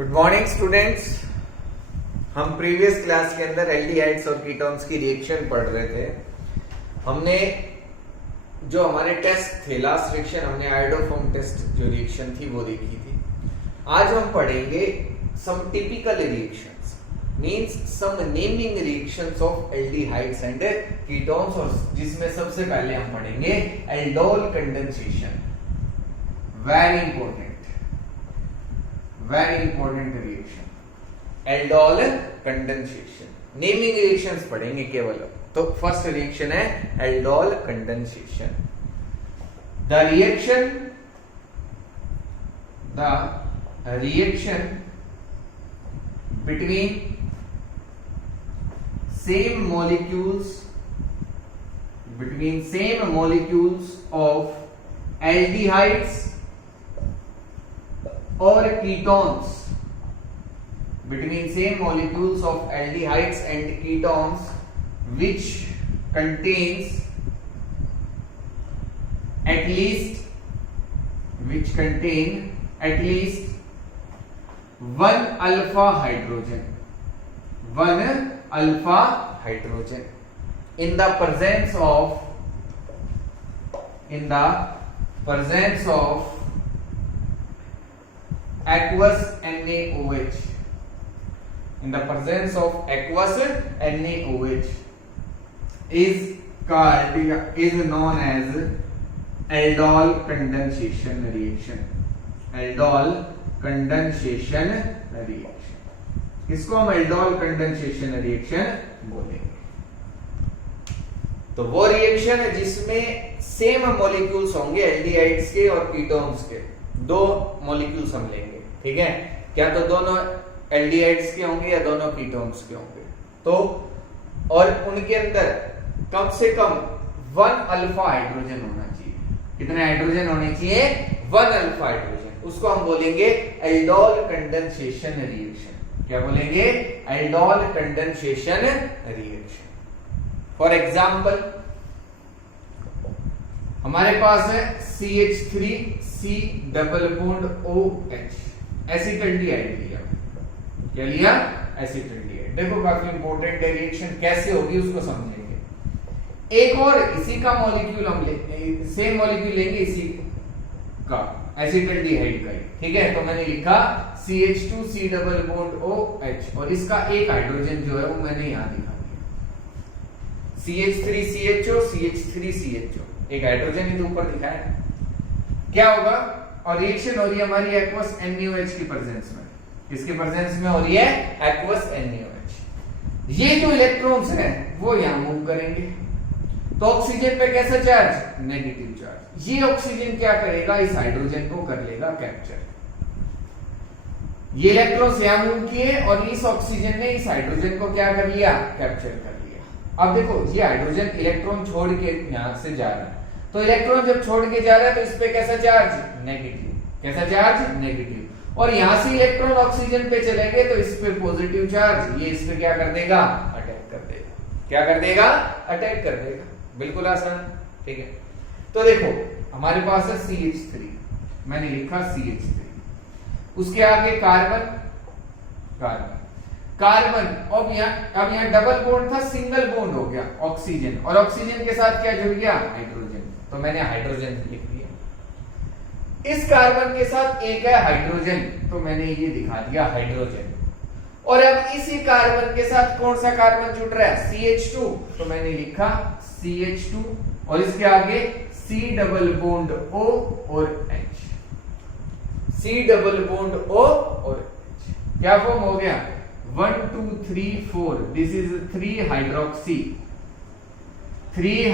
Good morning students. हम previous class के अंदर एल्डिहाइड्स और कीटोन्स की रिएक्शन पढ़ रहे थे। हमने जो हमारे टेस्ट थे, लास्ट रिएक्शन हमने आयोडोफॉर्म टेस्ट जो रिएक्शन थी वो देखी थी। आज हम पढ़ेंगे some typical reactions, means some naming reactions of aldehydes and ketones, और जिसमें सबसे पहले हम पढ़ेंगे aldol condensation. Very important reaction, aldol condensation. Naming reactions पढ़ेंगे केवल। तो फर्स्ट रिएक्शन है aldol condensation. The reaction between same molecules of aldehydes or ketones, between same molecules of aldehydes and ketones which contains at least one alpha hydrogen in the presence of aqueous NaOH, is known as aldol condensation reaction. इसको हम aldol condensation reaction बोलेंगे। तो वो reaction है जिसमें same molecules होंगे aldehydes के और कीटोन्स के। दो मॉलिक्यूल्स हम लेंगे, ठीक है? क्या तो दोनों एल्डिहाइड्स के होंगे या दोनों कीटोन्स के होंगे। तो और उनके अंदर कम से कम 1 अल्फा हाइड्रोजन होना चाहिए। कितने हाइड्रोजन होने चाहिए? 1 अल्फा हाइड्रोजन। उसको हम बोलेंगे एल्डोल कंडेंसेशन रिएक्शन। क्या बोलेंगे? Aldol condensation reaction. For example हमारे पास है CH3C double bond OH, acetaldehyde लिया। क्या लिया? एसिटल्डिहाइड। देखो काफी इंपॉर्टेंट है रिएक्शन, कैसे होगी उसको समझेंगे। एक और इसी का मॉलिक्यूल हम सेम मॉलिक्यूल लेंगे इसी का, एसिटल्डिहाइड का ही, ठीक है? तो मैंने लिखा CH2C डबल बॉन्ड OH, और इसका एक हाइड्रोजन जो है वो मैंने यहां दिखा दिया, CH3CHO, एक हाइड्रोजन ही तो ऊपर दिखा है। क्या होगा? और रिएक्शन हो रही है हमारी एक्वस NaOH की प्रेजेंस में। किसके प्रेजेंस में हो रही है? Aqueous NaOH। ये जो इलेक्ट्रॉन्स हैं वो यहां मूव करेंगे, तो ऑक्सीजन पे कैसा चार्ज? Negative charge. ये ऑक्सीजन क्या करेगा? इस हाइड्रोजन को कर लेगा कैप्चर। ये इलेक्ट्रॉन्स यहां मूव किए और इस ऑक्सीजन ने इस हाइड्रोजन को क्या कर लिया? कैप्चर कर लिया। अब देखो ये हाइड्रोजन इलेक्ट्रॉन छोड़ के यहां से जा रहा है, तो इलेक्ट्रॉन जब छोड़ के जा रहा है तो इस पे कैसा चार्ज? नेगेटिव। कैसा चार्ज? नेगेटिव। और यहां से इलेक्ट्रॉन ऑक्सीजन पे चले गए तो इस पे पॉजिटिव चार्ज, ये इस पे क्या कर देगा? अटैक कर देगा। क्या कर देगा? अटैक कर देगा। बिल्कुल आसान, ठीक है? तो देखो हमारे पास है CH3, मैंने लिखा CH3, उसके आगे कार्बन, अब यहाँ डबल बॉन्ड था, सिंगल बॉन्ड हो गया ऑक्सीजन, और ऑक्सीजन के साथ क्या जुड़ गया? हाइड्रोजन। तो मैंने हाइड्रोजन लिख दिया। इस कार्बन के साथ एक है हाइड्रोजन, तो मैंने ये दिखा दिया हाइड्रोजन। और अब इसी कार्बन के साथ कौन सा कार्बन जुड़ रहा है? CH2, तो मैंने लिखा CH2, और इसके आगे C डबल बॉन्ड O और H, C double bond O और H। क्या फॉर्म हो गया? 1 2 3 4, this is 3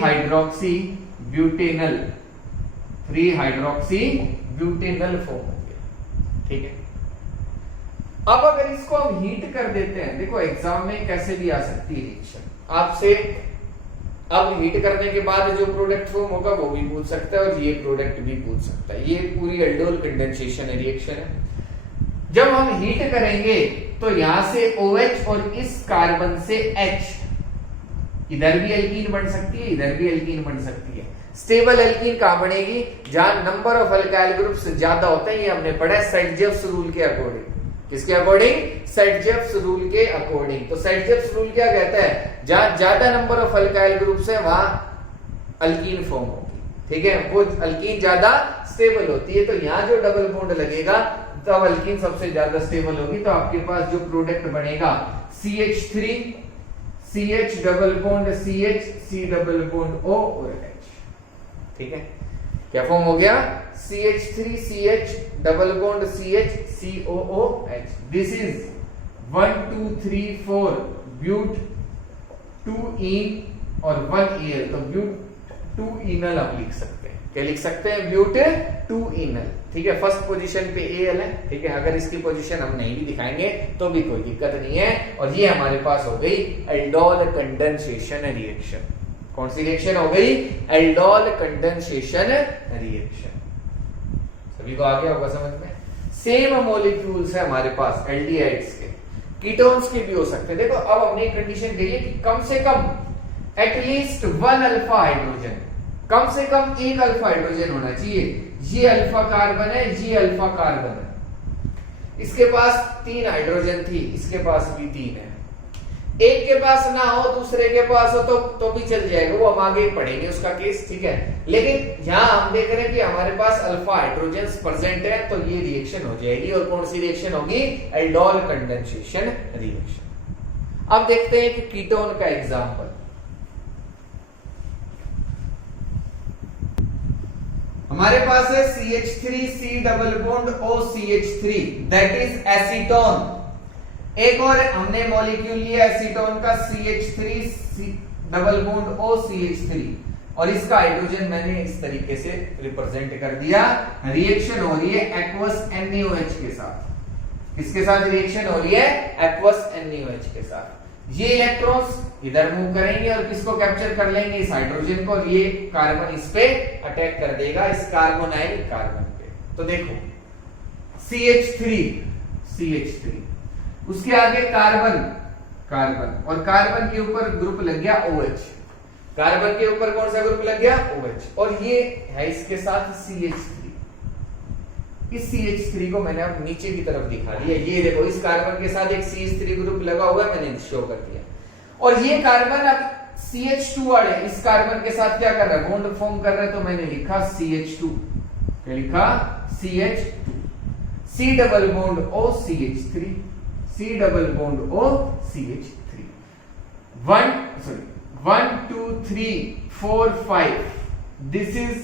hydroxy butanal form हो गया, ठीक है? अब अगर इसको हम हीट कर देते हैं, देखो एग्जाम में कैसे भी आ सकती है रिएक्शन आपसे। अब हीट करने के बाद जो प्रोडक्ट फॉर्म होगा वो भी पूछ सकता है और ये प्रोडक्ट भी पूछ सकता है। ये पूरी एल्डोल कंडेंसेशन रिएक्शन है। जब हम हीट करेंगे तो यहां से OH और इस कार्बन से H, इधर भी एल्कीन बन सकती है, इधर भी एल्कीन बन सकती है। स्टेबल एल्कीन कहां बनेगी? जहां नंबर ऑफ अल्काइल ग्रुप्स ज्यादा होते हैं, ये हमने पढ़ा है सेल्जियस रूल के अकॉर्डिंग। किसके अकॉर्डिंग? सेडजेव्स रूल के अकॉर्डिंग। तो सेडजेव्स रूल क्या कहता है? जहां ज्यादा नंबर ऑफ अल्काइल ग्रुप्स है वहां अल्कीन फॉर्म होगी, ठीक है, वो अल्कीन ज्यादा स्टेबल होती है। तो यहां जो डबल बॉन्ड लगेगा तब अल्कीन सबसे ज्यादा स्टेबल होगी। तो आपके पास जो प्रोडक्ट बनेगा CH3 CH double bond CH C double bond O और H, ठीक है। क्या फॉर्म हो गया? CH3 CH double bond CH COOH। This is 1 2 3 4 but 2ईन और 1Al। तो ब्यूट 2ईनल आप लिख सकते हैं। क्या लिख सकते हैं? ब्यूट 2ईनल, ठीक है। फर्स्ट पोजीशन पे Al है, ठीक है। अगर इसकी पोजीशन हम नहीं भी दिखाएंगे तो भी कोई दिक्कत नहीं है। और ये हमारे पास हो गई एल्डोल कंडेंसेशन रिएक्शन। कौन सी रिएक्शन हो गई? Aldol condensation reaction. सभी को आ गया होगा समझ में? सेम मॉलिक्यूल्स है हमारे पास एल्डिहाइड्स के, कीटोन्स के भी हो सकते हैं। देखो अब हमने एक कंडीशन दी है कि कम से कम एटलीस्ट 1 अल्फा हाइड्रोजन, कम से कम एक अल्फा हाइड्रोजन होना चाहिए। ये अल्फा कार्बन है, ये अल्फा कार्बन है। इसके पास 3 हाइड्रोजन थी, इसके पास भी 3 है। एक के पास ना हो दूसरे के पास हो तो भी चल जाएगा, वो हम आगे पढ़ेंगे उसका केस, ठीक है। लेकिन यहां हम देख रहे हैं कि हमारे पास अल्फा हाइड्रोजन प्रेजेंट है, तो ये रिएक्शन हो जाएगी। और कौन सी रिएक्शन होगी? Aldol condensation reaction. अब देखते हैं कि कीटोन का एग्जांपल। हमारे पास है CH3 C double bond OCH3 that is acetone. एक और हमने मॉलिक्यूल लिया एसीटोन का CH3 C double bond OCH3 और इसका हाइड्रोजन मैंने इस तरीके से रिप्रेजेंट कर दिया। रिएक्शन हो रही है एक्वस NaOH के साथ। किसके साथ रिएक्शन हो रही है? एक्वस NaOH के साथ। ये इलेक्ट्रॉन्स इधर मूव करेंगे और किसको कैप्चर कर लेंगे? इस हाइड्रोजन को, और ये कार्बन इस पे अटैक कर देगा, इस कार्बोनाइल कार्बन पे। तो देखो CH3 उसके आगे कार्बन और कार्बन के ऊपर ग्रुप लग गया OH। कार्बन के ऊपर कौन सा ग्रुप लग गया? OH। और ये है इसके साथ CH3। इस CH3 को मैंने अब नीचे की तरफ दिखा दिया। ये देखो इस कार्बन के साथ एक CH3 ग्रुप लगा हुआ है, मैंने शो कर दिया। और ये कार्बन अब CH2 वाले इस कार्बन के साथ क्या कर रहा है? बॉन्ड फॉर्म कर रहा है। तो मैंने लिखा CH2। क्या लिखा? CH2 C double bond OCH3 C double bond OCH3 1 2 3 4 5 this is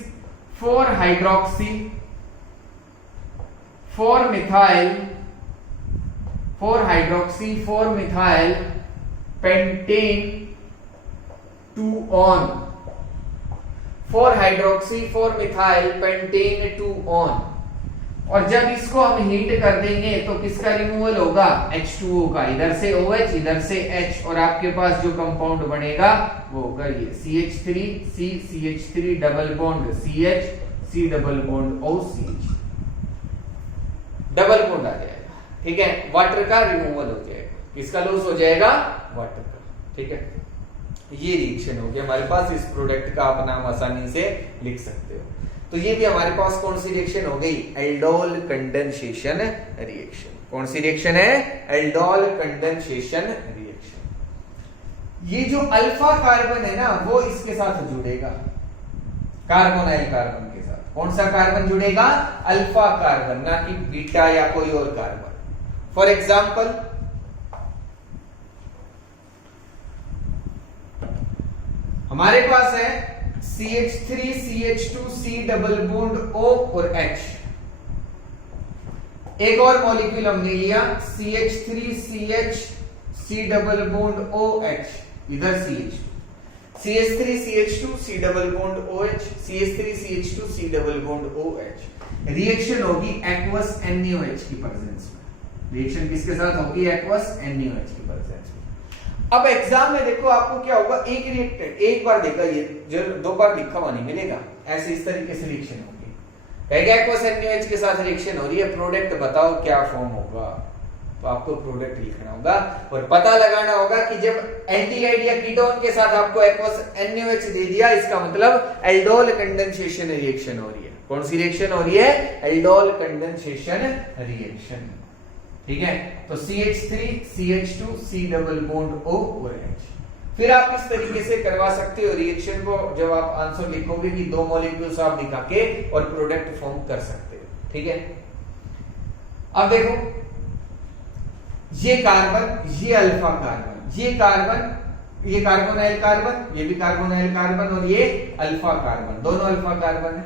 4 hydroxy 4 methyl 4 hydroxy 4 methyl pentane 2 on 4 hydroxy 4 methyl pentane 2 on. और जब इसको हम हीट कर देंगे तो किसका रिमूवल होगा? H2O का। इधर से OH इधर से H, और आपके पास जो कंपाउंड बनेगा वो होगा ये CH3 C CH3 double bond CH C double bond OCH, double bond आ जाएगा, ठीक है। वाटर का रिमूवल हो जाएगा, किसका लॉस हो जाएगा? वाटर का, ठीक है। ये रिएक्शन हो गया हमारे पास। इस प्रोडक्ट का आप नाम आसानी से लिख सकते हो। तो ये भी हमारे पास कौन सी रिएक्शन हो गई? Aldol condensation reaction. कौन सी रिएक्शन है? Aldol condensation reaction. ये जो अल्फा कार्बन है ना वो इसके साथ जुड़ेगा, कार्बोनाइल कार्बन के साथ। कौन सा कार्बन जुड़ेगा? अल्फा कार्बन, ना कि बीटा या कोई और कार्बन। फॉर एग्जाम्पल हमारे पास है CH3 CH2 C double bond O और H। एक और मॉलिक्यूल हमने लिया CH3 CH C double bond OH, इधर CH3 CH2 C double bond OH CH3 CH2 C double bond OH। Reaction होगी एक्वस NaOH की प्रेजेंस में। रिएक्शन किसके साथ होगी? एक्वस NaOH की प्रेजेंस में। अब एग्जाम में देखो आपको क्या होगा? एक रिएक्टेंट एक बार देखा, ये जो 2 बार लिखा हुआ नहीं मिलेगा। ऐसे इस तरीके से रिएक्शन होगी, कहेगा एक्वस NaOH के साथ रिएक्शन हो रही है, प्रोडक्ट बताओ क्या फॉर्म होगा। तो आपको प्रोडक्ट लिखना होगा और पता लगाना होगा कि जब एल्डिहाइड या कीटोन के साथ आपको एक्वस NaOH दे दिया, इसका मतलब एल्डोल कंडेंसेशन रिएक्शन हो रही है। कौन सी रिएक्शन हो रही है? Aldol condensation reaction. ठीक है, तो CH3 CH2 C double bond O और H। फिर आप इस तरीके से करवा सकते हो रिएक्शन को, जब आप आंसर लिखोगे कि दो मॉलिक्यूल्स आप दिखा के और प्रोडक्ट फॉर्म कर सकते हो। ठीक है, अब देखो ये कार्बन, ये अल्फा कार्बन, ये कार्बोनाइल कार्बन, ये भी कार्बोनाइल कार्बन और ये अल्फा कार्बन, दोनों अल्फा कार्बन है।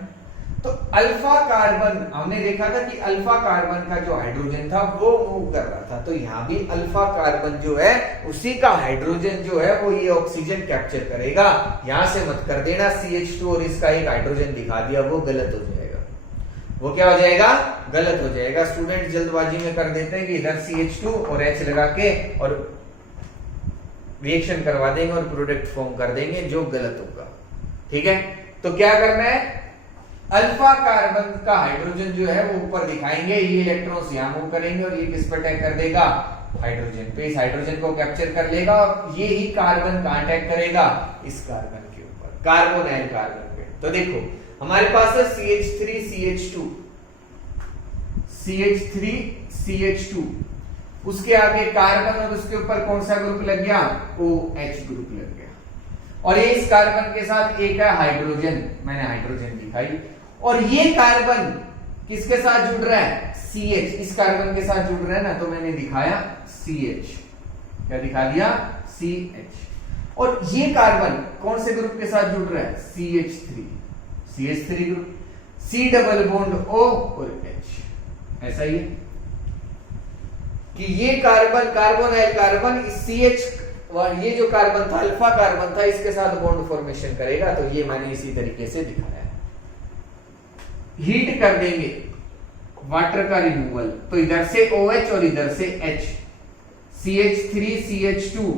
तो अल्फा कार्बन हमने देखा था कि अल्फा कार्बन का जो हाइड्रोजन था वो मूव कर रहा था, तो यहां भी अल्फा कार्बन जो है उसी का हाइड्रोजन जो है वो ये ऑक्सीजन कैप्चर करेगा। यहां से मत कर देना CH2 और इसका एक हाइड्रोजन दिखा दिया, वो गलत हो जाएगा। वो क्या हो जाएगा? गलत हो जाएगा। स्टूडेंट जल्दबाजी में कर देते हैं कि इधर CH2 और H लगा के और रिएक्शन करवा देंगे और प्रोडक्ट फॉर्म कर देंगे, जो गलत होगा। ठीक है, तो क्या करना है, अल्फा कार्बन का हाइड्रोजन जो है वो ऊपर दिखाएंगे, ये इलेक्ट्रॉन्स यहां मूव करेंगे और ये किस पर अटैक कर देगा? हाइड्रोजन पे। इस हाइड्रोजन को कैप्चर कर लेगा और ये ही कार्बन कहां अटैक करेगा? इस कार्बन के ऊपर, कार्बोनाइल कार्बन पे। तो देखो हमारे पास है CH3 CH2, CH3 CH2, उसके आगे कार्बन और उसके ऊपर कौन सा ग्रुप लग गया? OH ग्रुप लग गया। और ये इस कार्बन के साथ एक है हाइड्रोजन, मैंने हाइड्रोजन दिखाई, और ये कार्बन किसके साथ जुड़ रहा है? CH, इस कार्बन के साथ जुड़ रहा है ना, तो मैंने दिखाया CH। क्या दिखा दिया? CH। और ये कार्बन कौन से ग्रुप के साथ जुड़ रहा है? CH3 group, C double bond O और H। ऐसा ही है कि ये कार्बन, कार्बोनाइल कार्बन, CH, ये जो कार्बन था अल्फा कार्बन था, इसके साथ बॉन्ड फॉर्मेशन करेगा। तो ये मैंने इसी तरीके से दिखाया है। हीट कर देंगे, वाटर का रिमूवल, तो इधर से OH और इधर से H, CH3 CH2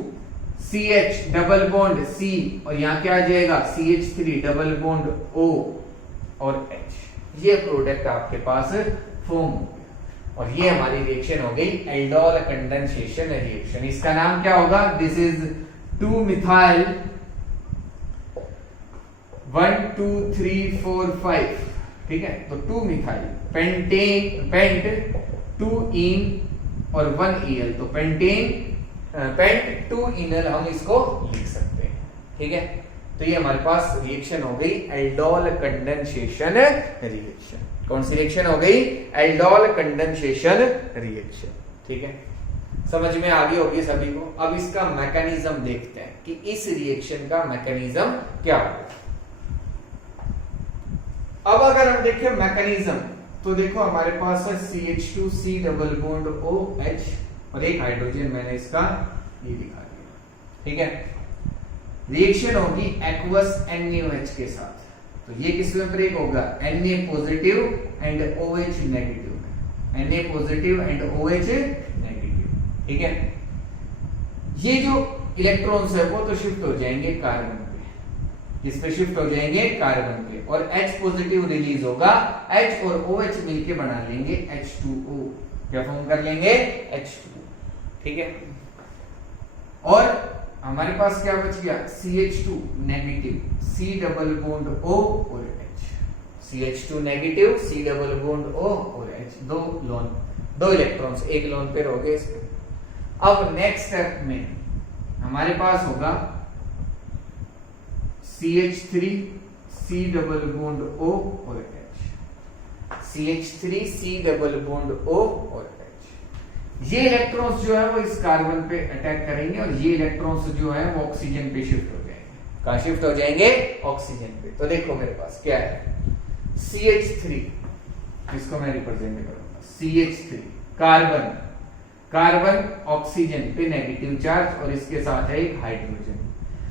CH double bond C, और यहां क्या आ जाएगा? CH3 डबल बॉन्ड O और H। ये प्रोडक्ट आपके पास फॉर्म हो गया और ये हमारी रिएक्शन हो गई एल्डोल कंडेंसेशन रिएक्शन। इसका नाम क्या होगा? This is 2 methyl 1 2 3 4 5। ठीक है, तो 2 मिथाइल पेंट 2 इन और 1 EL, तो पेंट 2 इनल हम इसको लिख सकते हैं। ठीक है, तो ये हमारे पास रिएक्शन हो गई एल्डोल कंडेंसेशन रिएक्शन। कौन सी रिएक्शन हो गई? Aldol condensation reaction. ठीक है, समझ में आ गई होगी सभी को। अब इसका मैकेनिज्म देखते हैं कि इस रिएक्शन का मैकेनिज्म क्या होगा। अब अगर हम देखें मैकेनिज्म, तो देखो हमारे पास है CH2 C double bond OH और एक हाइड्रोजन मैंने इसका ये दिखा दिया। ठीक है, रिएक्शन होगी एक्वस NaOH के साथ, तो ये किस में ब्रेक होगा? Na positive and OH negative में, Na positive and OH negative. ठीक है, ये जो इलेक्ट्रॉन्स है वो तो शिफ्ट हो जाएंगे कार्बन पे, किस पे शिफ्ट हो जाएंगे? कार्बन पे, और H पॉजिटिव रिलीज होगा, H और OH मिलके बना लेंगे H2O। क्या फॉर्म कर लेंगे? H2O। ठीक है, और हमारे पास क्या बच गया? CH2 negative C double bond O और H, CH2 negative C double bond O और H, दो इलेक्ट्रॉन्स एक लोन पेयर हो गए इसके। अब नेक्स्ट स्टेप में हमारे पास होगा CH3 C double bond O और H, CH3 C double bond O और H। ये इलेक्ट्रॉन्स जो है वो इस कार्बन पे अटैक करेंगे और ये इलेक्ट्रॉन्स जो है वो ऑक्सीजन पे शिफ्ट हो जाएंगे। कहां शिफ्ट हो जाएंगे? ऑक्सीजन पे। तो देखो मेरे पास क्या है, CH3, इसको मैं रिप्रेजेंट करूंगा CH3, कार्बन ऑक्सीजन पे नेगेटिव चार्ज और इसके साथ है एक हाइड्रोजन,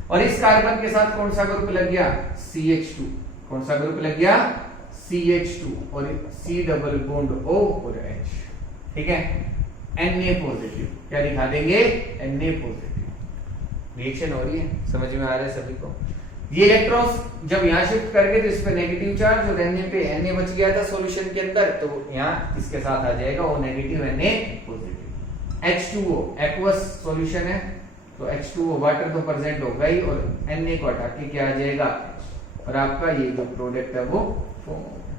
और इस कार्बन के साथ कौन सा ग्रुप लग गया? CH2। कौन सा ग्रुप लग गया? CH2 और C डबल बॉन्ड O और H। ठीक है, Na पॉजिटिव, क्या दिखा देंगे? Na positive. रिएक्शन हो रही है, समझ में आ रहा है सभी को? ये इलेक्ट्रॉन्स जब यहां शिफ्ट करके तो इस पे नेगेटिव चार्ज और Na पे Na बच गया था सॉल्यूशन के अंदर, तो यहां इसके साथ आ जाएगा O negative Na positive. H2O aqueous solution है, तो H2O वाटर तो प्रेजेंट होगा ही, और Na को हटा के क्या आ जाएगा? और आपका ये जो प्रोडक्ट है वो फॉर्म हो गया।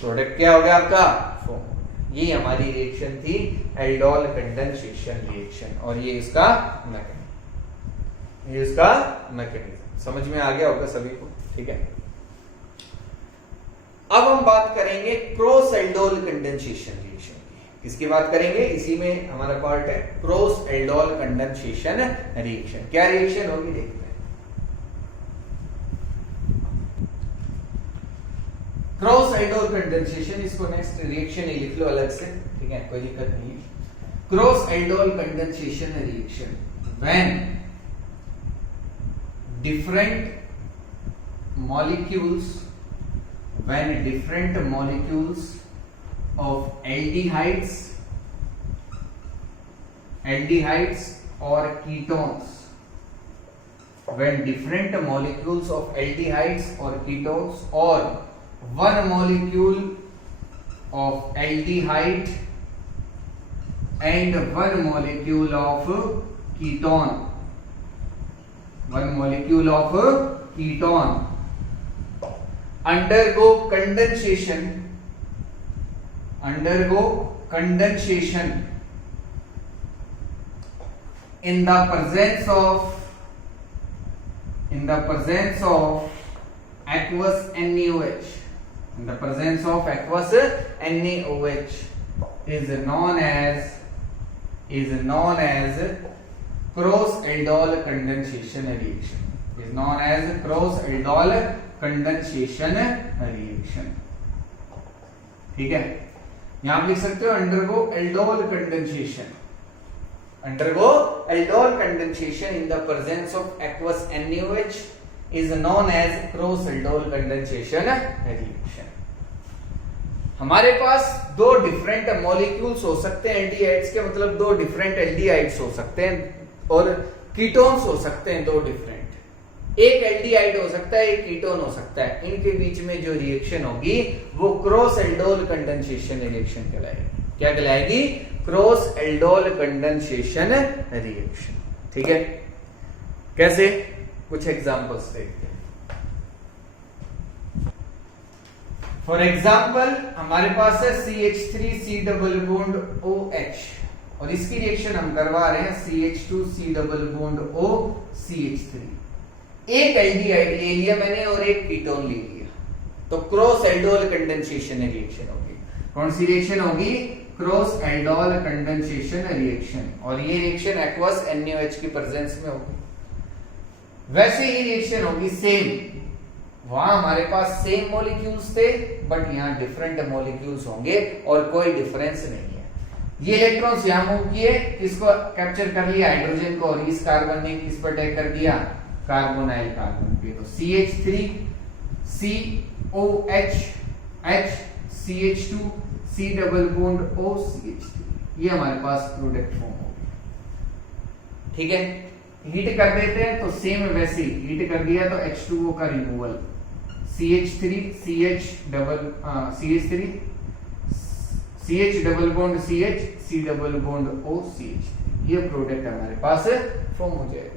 प्रोडक्ट क्या हो गया आपका? फॉर्म। ये हमारी रिएक्शन थी एल्डोल कंडेंसेशन रिएक्शन, और ये इसका मैकेनिज्म समझ में आ गया होगा सभी को, ठीक है। अब हम बात करेंगे क्रॉस एल्डोल कंडेंसेशन रिएक्शन की। किसकी बात करेंगे? इसी में हमारा पार्ट है क्रॉस एल्डोल कंडेंसेशन रिएक्शन। क्या रिएक्शन होगी देखते हैं। क्रॉस एल्डोल कंडेंसेशन, इसको नेक्स्ट रिएक्शन ही लिख लो अलग से, ठीक है, कोई दिक्कत नहीं है। Cross aldol condensation reaction when different molecules of aldehydes or ketones, when different molecules of aldehydes or ketones or one molecule of aldehyde and one molecule of ketone undergo condensation in the presence of aqueous NaOH. In the presence of aqueous NaOH is known as cross aldol condensation reaction, is known as cross aldol condensation reaction, ठीक है। यहां आप लिख सकते हो undergo aldol condensation in the presence of aqueous NaOH is known as cross aldol condensation reaction. हमारे पास दो different molecules हो सकते हैं एल्डिहाइड्स के, मतलब दो डिफरेंट एल्डिहाइड्स हो सकते हैं, और कीटोन्स हो सकते हैं दो डिफरेंट। एक एल्डिहाइड हो सकता है, एक कीटोन हो सकता है। इनके बीच में जो रिएक्शन होगी वो क्रॉस एल्डोल कंडेंसेशन रिएक्शन कहलाएगी। क्या कहलाएगी? क्रॉस एल्डोल कंडेंसेशन रिएक्शन, ठीक है। कैसे? कुछ एग्जांपल्स देखते हैं। फॉर एग्जांपल हमारे पास है CH3C डबल बॉन्ड OH, और इसकी रिएक्शन हम करवा रहे हैं CH2C double bond O CH3। एक एल्डिहाइड ले लिया मैंने और एक कीटोन ले लिया, तो क्रॉस एल्डोल कंडेंसेशन रिएक्शन होगी। कौन सी रिएक्शन होगी? क्रॉस एल्डोल कंडेंसेशन रिएक्शन, और ये रिएक्शन एक्वस NaOH की प्रेजेंस में होगी। वैसे ही रिएक्शन होगी सेम, वहां हमारे पास सेम मॉलिक्यूल्स थे, बट यहां डिफरेंट मॉलिक्यूल्स होंगे और कोई डिफरेंस नहीं है। ये इलेक्ट्रॉन्स यहां मूव किए, किसको कैप्चर कर लिया? हाइड्रोजन को, और इस कार्बन ने किस पर अटैक कर दिया? कार्बोनाइल कार्बन पे। तो CH3 COH H CH2 C double bond O CH3, ये हमारे पास प्रोडक्ट फॉर्म हो गया, ठीक है। हीट कर देते हैं तो सेम वैसे ही हीट कर दिया तो H2O का removal, CH3 CH double bond CH C double bond O CH, ये प्रोडक्ट हमारे पास फॉर्म हो जाएगा।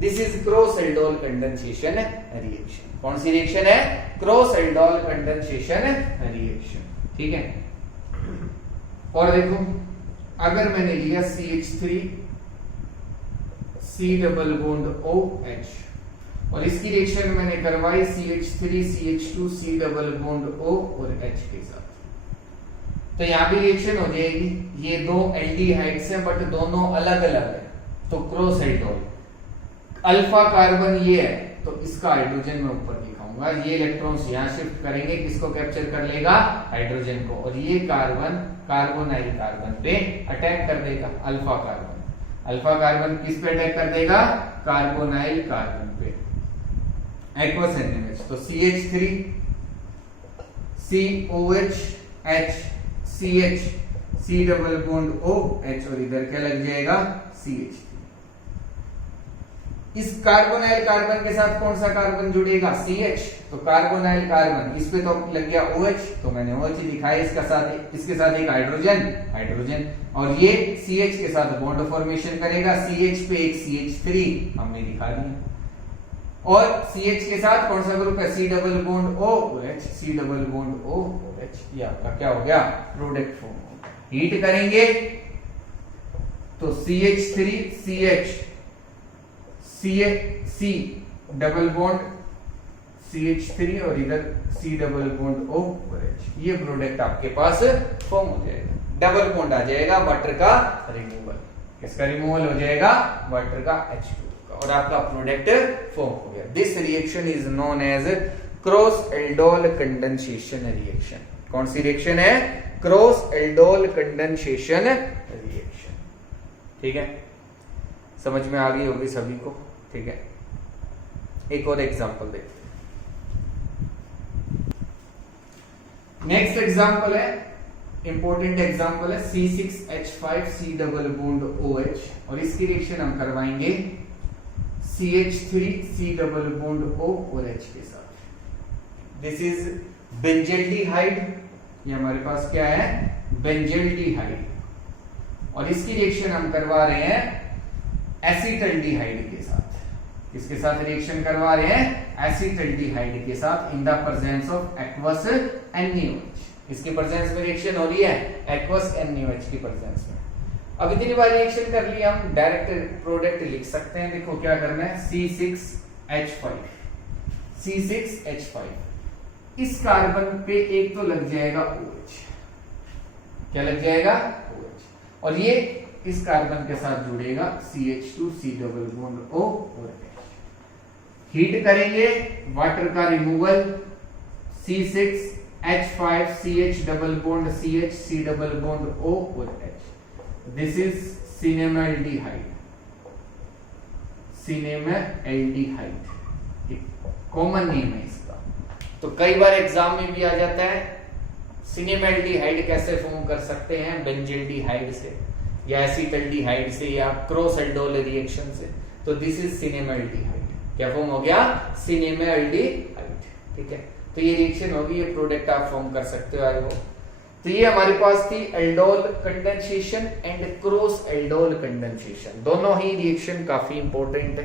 This is cross aldol condensation reaction. कौन सी रिएक्शन है? क्रॉस एल्डोल कंडेंसेशन रिएक्शन, ठीक है। और देखो, अगर मैंने लिया CH3 C double bond OH, और इसकी रिएक्शन मैंने करवाई CH3 CH2 C double bond O और H के साथ, तो यहां भी रिएक्शन हो जाएगी। ये दो एल्डिहाइड्स हैं बट दोनों अलग अलग है, तो क्रॉस एल्डोल। अल्फा कार्बन ये है, तो इसका हाइड्रोजन मैं ऊपर दिखाऊंगा। ये इलेक्ट्रॉन्स यहां शिफ्ट करेंगे, किसको कैप्चर कर लेगा? हाइड्रोजन को, और ये कार्बन कार्बोनाइल कार्बन पे अटैक कर देगा। अल्फा कार्बन किस पे अटैक कर देगा? कार्बोनाइल कार्बन पे, एक्वस NaOH। तो CH3 COH H CH C double bond OH, और इधर क्या लग जाएगा? CH3। इस कार्बोनाइल कार्बन के साथ कौन सा कार्बन जुड़ेगा? CH, तो कार्बोनाइल कार्बन, इस पे तो लग गया OH, तो मैंने OH दिखाया। इसके साथ एक हाइड्रोजन, और ये CH के साथ बॉन्ड फॉर्मेशन करेगा। CH पे एक CH3 हमने दिखा दिया, और CH के साथ कौन सा ग्रुप है? C डबल बॉन्ड O और H, C double bond O और H, ये आपका क्या हो गया? प्रोडक्ट फॉर्म हो गया। हीट करेंगे तो CH3CH C double bond CH3 और इधर C डबल बॉन्ड O और H, ये प्रोडक्ट आपके पास फॉर्म हो जाएगा। डबल बॉन्ड आ जाएगा, वाटर का रिमूवल, किसका रिमूवल हो जाएगा, वाटर का H2 का, और आपका प्रोडक्ट फॉर्म हो गया। This reaction is known as cross aldol condensation reaction. कौन सी रिएक्शन है, क्रॉस एल्डोल कंडेंसेशन रिएक्शन। ठीक है, समझ में आ गई होगी सभी को। ठीक है, एक और एग्जांपल देखते हैं। नेक्स्ट एग्जांपल है, इंपॉर्टेंट एग्जांपल है, C6H5 C double bond OH, और इसकी रिएक्शन हम करवाएंगे CH3 C double bond O और H के साथ। दिस इज बेंजल्डिहाइड, ये हमारे पास क्या है, बेंजल्डिहाइड, और इसकी रिएक्शन हम करवा रहे हैं एसीटल्डिहाइड के साथ। किसके साथ रिएक्शन करवा रहे हैं, एसीटल्डिहाइड के साथ, in the presence of aqueous NaOH। इसकी प्रेजेंस में रिएक्शन हो रही है एक्वस NaOH की प्रेजेंस में। अब इतनी बार रिएक्शन कर लिया, हम डायरेक्ट प्रोडक्ट लिख सकते हैं। देखो क्या करना है, C6H5, इस कार्बन पे एक तो लग जाएगा OH, क्या लग जाएगा, OH, और ये इस कार्बन के साथ जुड़ेगा CH2 C double bond O और H। हीट करेंगे, वाटर का removal, C6H5 CH double bond CH C double bond O और H। This is cinnamaldehyde, common name है इसका। तो कई बार एग्जाम में भी आ जाता है, सिनेमाल्डिहाइड कैसे फॉर्म कर सकते हैं, बेंजल्डिहाइड से या एसीटल्डिहाइड से या क्रॉस एल्डोल रिएक्शन से। तो दिस इज सिनेमाल्डिहाइड, क्या फॉर्म हो गया, सिनेमाल्डिहाइड। ठीक है, तो ये रिएक्शन होगी, ये प्रोडक्ट आप फॉर्म कर सकते हो। I hope. तो ये हमारे पास थी aldol condensation and cross aldol condensation. दोनों ही रिएक्शन काफी इंपॉर्टेंट है,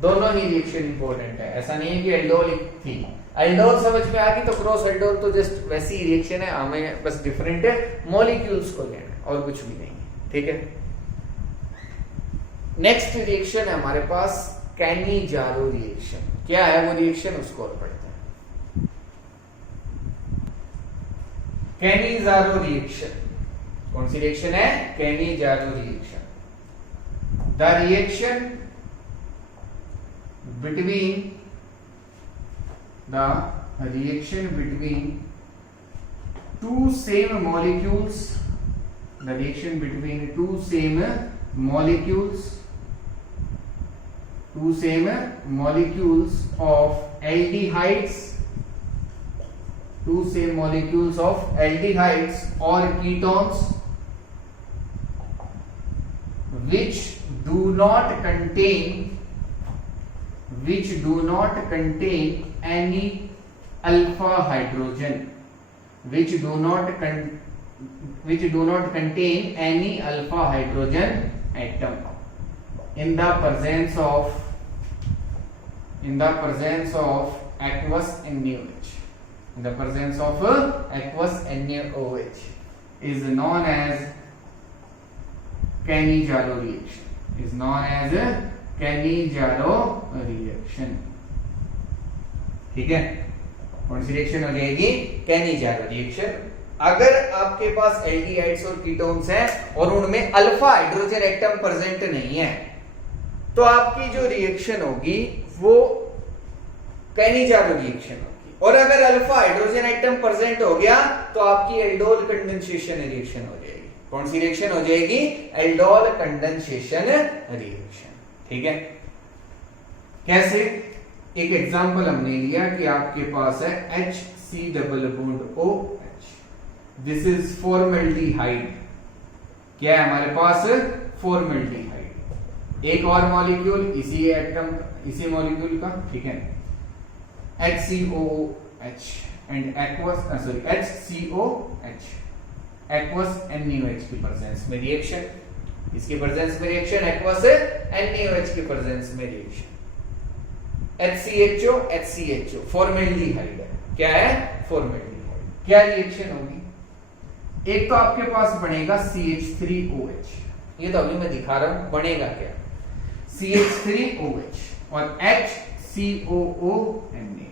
दोनों ही रिएक्शन इंपॉर्टेंट है। ऐसा नहीं है कि एल्डोल थी, एल्डोल समझ में आ गई तो क्रॉस एल्डोल तो जस्ट वैसी ही रिएक्शन है, हमें बस डिफरेंट मॉलिक्यूल्स को लेना है और कुछ भी नहीं। ठीक है, नेक्स्ट रिएक्शन है हमारे पास कैनिजारो रिएक्शन। क्या है वो रिएक्शन, उसको और पढ़ते हैं। कैनिजारो रिएक्शन, कौन सी रिएक्शन है, Cannizzaro reaction. The reaction between two same molecules, the reaction between two same molecules of aldehydes, or ketones which do not contain any alpha hydrogen, which do not contain any alpha hydrogen atom in the presence of aqueous NaOH. In the presence of aqueous NaOH is known as Cannizzaro reaction. ठीक है, कौन सी reaction हो जाएगी, Cannizzaro reaction. अगर आपके पास aldehydes और ketones हैं और उनमें अल्फा हाइड्रोजन एटम प्रेजेंट नहीं है, तो आपकी जो रिएक्शन होगी वो कैनिजारो रिएक्शन होगी। और अगर अल्फा हाइड्रोजन एटम प्रेजेंट हो गया तो आपकी एल्डोल कंडेंसेशन रिएक्शन हो जाएगी। कौन सी रिएक्शन हो जाएगी, एल्डोल कंडेंसेशन रिएक्शन। ठीक है, कैसे, एक एग्जांपल हमने लिया कि आपके पास है HC double bond OH, this is formaldehyde. क्या है हमारे पास, फॉर्मल्डिहाइड। एक और मॉलिक्यूल इसी मॉलिक्यूल का, ठीक है, HCOOH and HCOH, aqueous NaOH की प्रेजेंस में रिएक्शन, इसकी प्रेजेंस में रिएक्शन, एक्वस NaOH की प्रेजेंस में रिएक्शन। HCHO फॉर्मल्डिहाइड है। क्या है, फॉर्मल्डिहाइड। क्या रिएक्शन होगी, एक तो आपके पास बनेगा CH3OH, ये तो अभी मैं दिखा रहा हूं बनेगा क्या, CH3OH और HCOONA,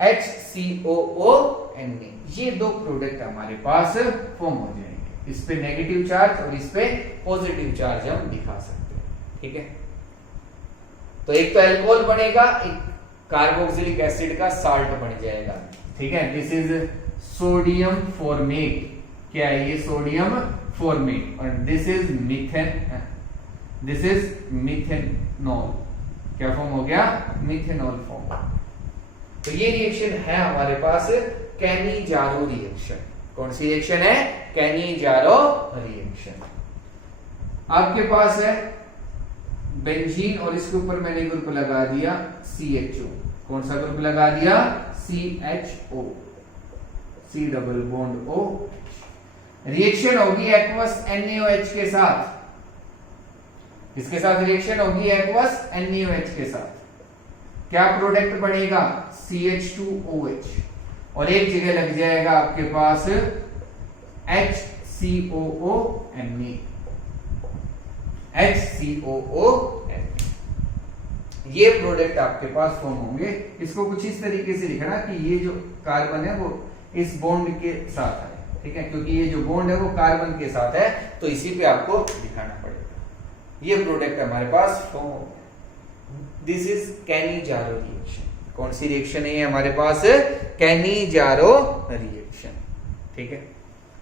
HCOONA, ये दो प्रोडक्ट हमारे पास फॉर्म हो जाएंगे। इस पे नेगेटिव चार्ज और इस पे पॉजिटिव चार्ज हम दिखा सकते हैं, ठीक है। तो एक तो अल्कोहल बनेगा, एक कार्बोक्सिलिक एसिड का साल्ट बन जाएगा, ठीक है। दिस इज सोडियम फॉर्मेट, क्या है ये, सोडियम फॉर्मेट, और दिस इज मिथेनॉल, क्या फॉर्म हो गया, मिथेनॉल फॉर्म। तो ये रिएक्शन है हमारे पास कैनिजारो रिएक्शन। कौन सी रिएक्शन है, कैनिजारो रिएक्शन। आपके पास है बेंजीन और इसके ऊपर मैंने ग्रुप लगा दिया CHO, कौन सा ग्रुप लगा दिया, CHO, C double bond O। Reaction होगी एक्वस NaOH के साथ, इसके साथ रिएक्शन होगी एक्वस NaOH के साथ, क्या प्रोडक्ट बनेगा, CH2OH, और एक जगह लग जाएगा आपके पास HCOONA, HCOONA, ये प्रोडक्ट आपके पास फॉर्म होंगे। इसको कुछ इस तरीके से लिखना कि ये जो कार्बन है वो इस बॉन्ड के साथ है, ठीक है, क्योंकि ये जो बॉन्ड है वो कार्बन के साथ है, तो इसी पे आपको दिखाना पड़ेगा। ये प्रोडक्ट हमारे पास फॉर्म हो गया। This is Cannizzaro reaction. कौन सी रिएक्शन है ये हमारे पास, कैनिजारो रिएक्शन, ठीक है,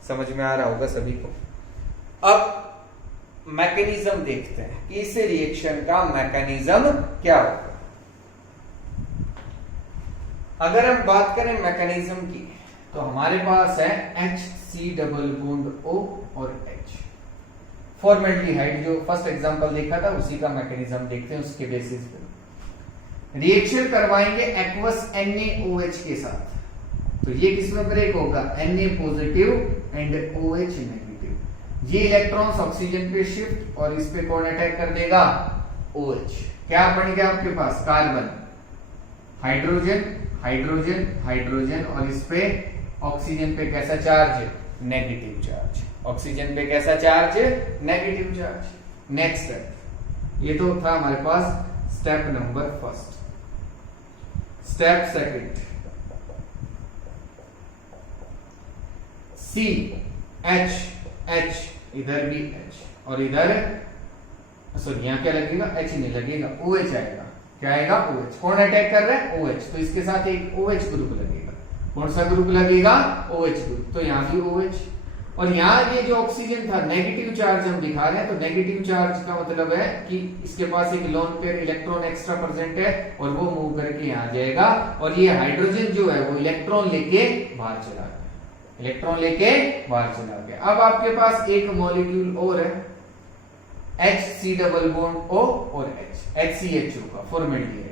समझ में आ रहा होगा सभी को। अब मैकेनिज्म देखते हैं कि इस रिएक्शन का मैकेनिज्म क्या होगा। अगर हम बात करें मैकेनिज्म की, तो हमारे पास है HC डबल बॉन्ड O और H। फॉर्मेल्डिहाइड जो फर्स्ट एग्जांपल देखा था उसी का मैकेनिज्म देखते हैं, उसके बेसिस पे रिएक्शन करवाएंगे एक्वस NaOH के साथ। तो ये किसमें ब्रेक होगा, Na positive and OH negative. ये इलेक्ट्रॉन्स ऑक्सीजन पे शिफ्ट, और इस पे कौन अटैक कर देगा, OH। क्या बन गया आपके पास, कार्बन, हाइड्रोजन, हाइड्रोजन, हाइड्रोजन, और इस पे ऑक्सीजन पे कैसा चार्ज, नेगेटिव चार्ज। ऑक्सीजन पे कैसा charge, negative charge. Next step, ये तो था हमारे पास step number first. Step second, CH, H, इधर भी H, और इधर सॉरी यहां क्या लगेगा, H नहीं लगेगा, OH आएगा। क्या आएगा, OH। कौन अटैक कर रहा है, OH, तो इसके साथ एक OH ग्रुप लगेगा। कौन सा ग्रुप लगेगा, OH ग्रुप। तो यहां भी OH, और यहाँ ये जो ऑक्सीजन था नेगेटिव चार्ज हम दिखा रहे हैं, तो नेगेटिव चार्ज का मतलब है कि इसके पास एक lone pair electron extra present है, और वो मूव करके यहाँ जाएगा, और ये हाइड्रोजन जो है वो इलेक्ट्रॉन लेके बाहर चला गया, इलेक्ट्रॉन लेके बाहर चला गया। अब आपके पास एक मॉलिक्यूल और है HC डबल बॉन्ड O और H, HCHO का फॉर्मेल्डिहाइड।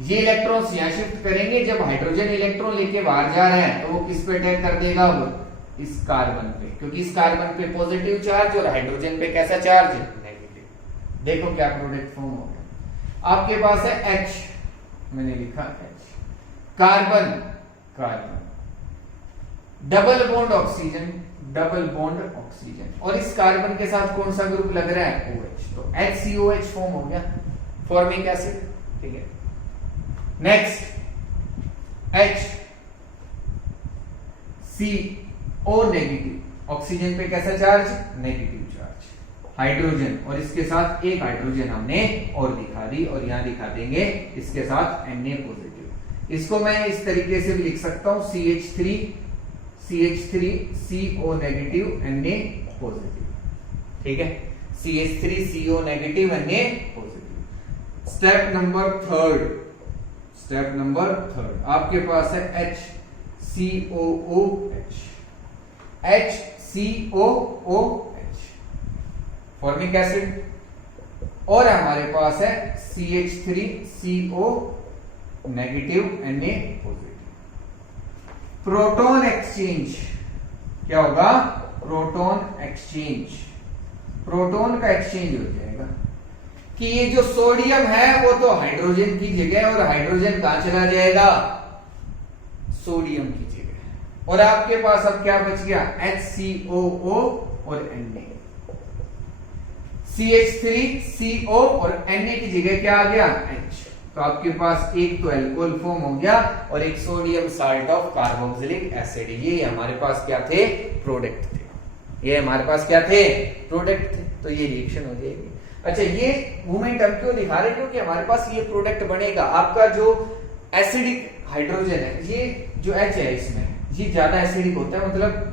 ये इलेक्ट्रॉन्स यहाँ शिफ्ट करेंगे, जब हाइड्रोजन इलेक्ट्रॉन लेके बाहर जा रहे हैं तो वो किस पे अटैक कर देगा, वो इस कार्बन पे, क्योंकि इस कार्बन पे पॉजिटिव चार्ज और हाइड्रोजन पे कैसा चार्ज है, नेगेटिव। देखो क्या प्रोडक्ट फॉर्म हो गया। आपके पास है H, मैंने लिखा H, carbon, carbon, double bond oxygen, double bond oxygen, और इस कार्बन के साथ कौन सा ग्रुप लग रहा है, OH। तो HCOH फॉर्म हो गया, फॉर्मिक एसिड, ठीक है। Next H, CO negative, oxygen पे कैसा चार्ज, नेगेटिव चार्ज, हाइड्रोजन, और इसके साथ एक हाइड्रोजन हमने और दिखा दी, और यहां दिखा देंगे इसके साथ Na पॉजिटिव। इसको मैं इस तरीके से भी लिख सकता हूं, CH3 CO negative Na positive, ठीक है, CH3 CO negative Na positive. Step number third, step number third, आपके पास है HCOOH, HCOOH फॉर्मिक एसिड, और हमारे पास है CH3CO negative Na positive. Proton exchange क्या होगा, प्रोटॉन एक्सचेंज, प्रोटॉन का एक्सचेंज हो जाएगा कि ये जो सोडियम है वो तो हाइड्रोजन की जगह, और हाइड्रोजन कहां चला जाएगा, सोडियम की जगह, और आपके पास अब क्या बच गया, HCOO और Na। CH3CO और Na की जगह क्या आ गया, H। तो आपके पास एक तो एल्कोहल फॉर्म हो गया और एक sodium salt of carboxylic acid. ये हमारे पास क्या थे, प्रोडक्ट थे। ये हमारे पास क्या थे, प्रोडक्ट थे। तो ये रिएक्शन हो जाएगी। अच्छा, ये मूवमेंट हम क्यों दिखा रहे हैं, क्योंकि हमारे पास ये प्रोडक्ट बनेगा। आपका जो एसिडिक हाइड्रोजन है, ये जो H है इसमें, ये ज्यादा एसिडिक होता है, मतलब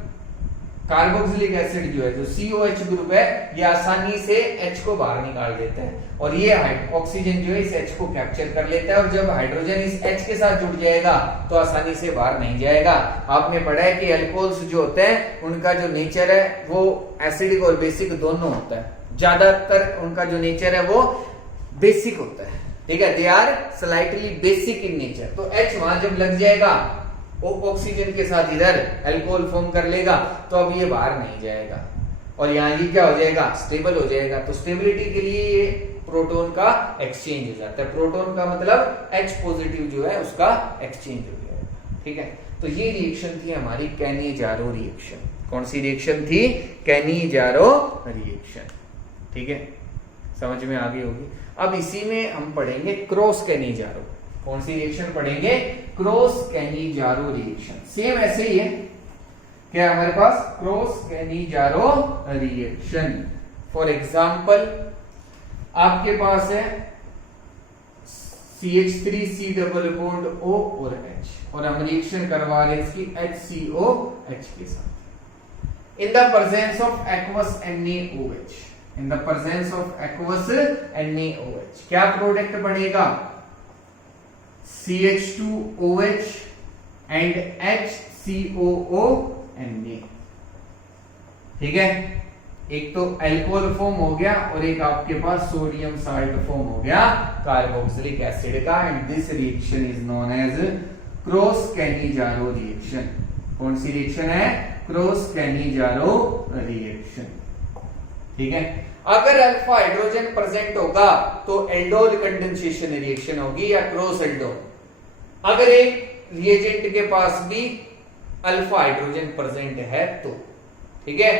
कार्बोक्सिलिक एसिड जो है, जो COH ग्रुप है, ये आसानी से H को बाहर निकाल देता है और ये ऑक्सीजन जो है इस H को कैप्चर कर लेता है और जब हाइड्रोजन इस H के साथ जुड़ जाएगा तो आसानी से बाहर नहीं जाएगा। आपने पढ़ा है कि अल्कोहल्स जो होते हैं उनका जो नेचर है वो एसिडिक और बेसिक दोनों होता है। ज्यादातर उनका जो नेचर है वो बेसिक होता है, ठीक है, they are slightly basic in nature. तो H वहां जब लग जाएगा वो ऑक्सीजन के साथ इधर अल्कोहल फॉर्म कर लेगा तो अब ये बाहर नहीं जाएगा और यहाँ ये क्या हो जाएगा, स्टेबल हो जाएगा। तो स्टेबिलिटी के लिए ये प्रोटॉन का एक्सचेंज हो जाता है। प्रोटॉन का मतलब H पॉजिटिव जो है उसका एक्सचेंज हो जाएगा, ठीक है। तो ये रिएक्शन थी हमारी कैनिजारो रिएक्शन। कौन सी रिएक्शन थी, कैनिजारो रिएक्शन, ठीक है, समझ में आ गई होगी। अब इसी में हम पढ़ेंगे क्रॉस कैनिजारो। कौन सी रिएक्शन पढ़ेंगे, क्रॉस कैनिजारो रिएक्शन। सेम ऐसे ही है, क्या हमारे पास cross Cannizzaro reaction. For example आपके पास है CH3C डबल बॉन्ड O और H और हम रिएक्शन करवा रहे हैं इसकी HCOH के साथ in the presence of aqueous NaOH। In the presence of aqueous NaOH क्या प्रोडक्ट बनेगा, CH2OH एंड HCOO Na, ठीक है। एक तो अल्कोहल फॉर्म हो गया और एक आपके पास सोडियम साल्ट फॉर्म हो गया कार्बोक्सिलिक एसिड का, and this reaction is known as cross Cannizzaro reaction. कौन सी रिएक्शन है, क्रॉस कैनिजारो रिएक्शन, ठीक है। अगर अल्फा हाइड्रोजन प्रेजेंट होगा तो एल्डोल कंडेंसेशन रिएक्शन होगी या क्रॉस एल्डोल। अगर एक रिएजेंट के पास भी अल्फा हाइड्रोजन प्रेजेंट है तो, ठीक है,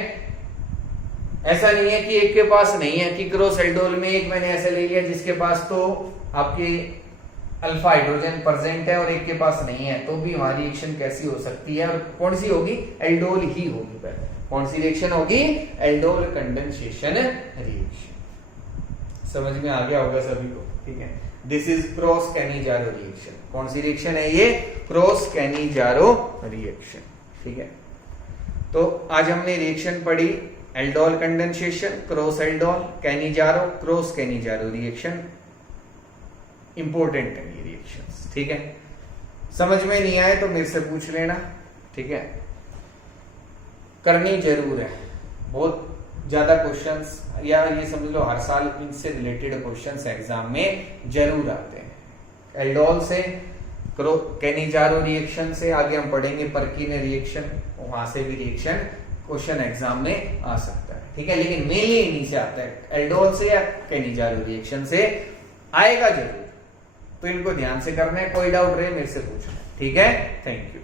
ऐसा नहीं है कि एक के पास नहीं है कि क्रॉस एल्डोल में एक मैंने ऐसे ले लिया जिसके पास तो आपके अल्फा हाइड्रोजन प्रेजेंट है और एक के पास नहीं है, तो भी हमारी रिएक्शन कैसी हो सकती है और कौन सी होगी, एल्डोल ही होगी। पहले कौन सी रिएक्शन होगी, एल्डोल कंडेंसेशन रिएक्शन। समझ में आ गया होगा सभी को, ठीक है। This is cross Cannizzaro reaction. कौन सी रिएक्शन है ये, क्रॉस कैनिजारो रिएक्शन, ठीक है। तो आज हमने रिएक्शन पढ़ी, aldol condensation, cross aldol, Cannizzaro, cross Cannizzaro reaction. Important है ये रिएक्शंस, ठीक है। समझ में नहीं आए तो मेरे से पूछ लेना, ठीक है। करनी जरूर है, बहुत ज्यादा क्वेश्चंस, या ये समझ लो हर साल इनसे रिलेटेड क्वेश्चंस एग्जाम में जरूर आते हैं। एल्डोल से, कैनिजारो रिएक्शन से, आगे हम पढ़ेंगे परकीन रिएक्शन, वहां से भी रिएक्शन क्वेश्चन एग्जाम में आ सकता है, ठीक है। लेकिन मेनली इन्हीं से आता है, एल्डोल से या कैनिजारो रिएक्शन से आएगा जरूर, तो इनको ध्यान से करना है। कोई डाउट रहे मेरे से पूछना, ठीक है। Thank you.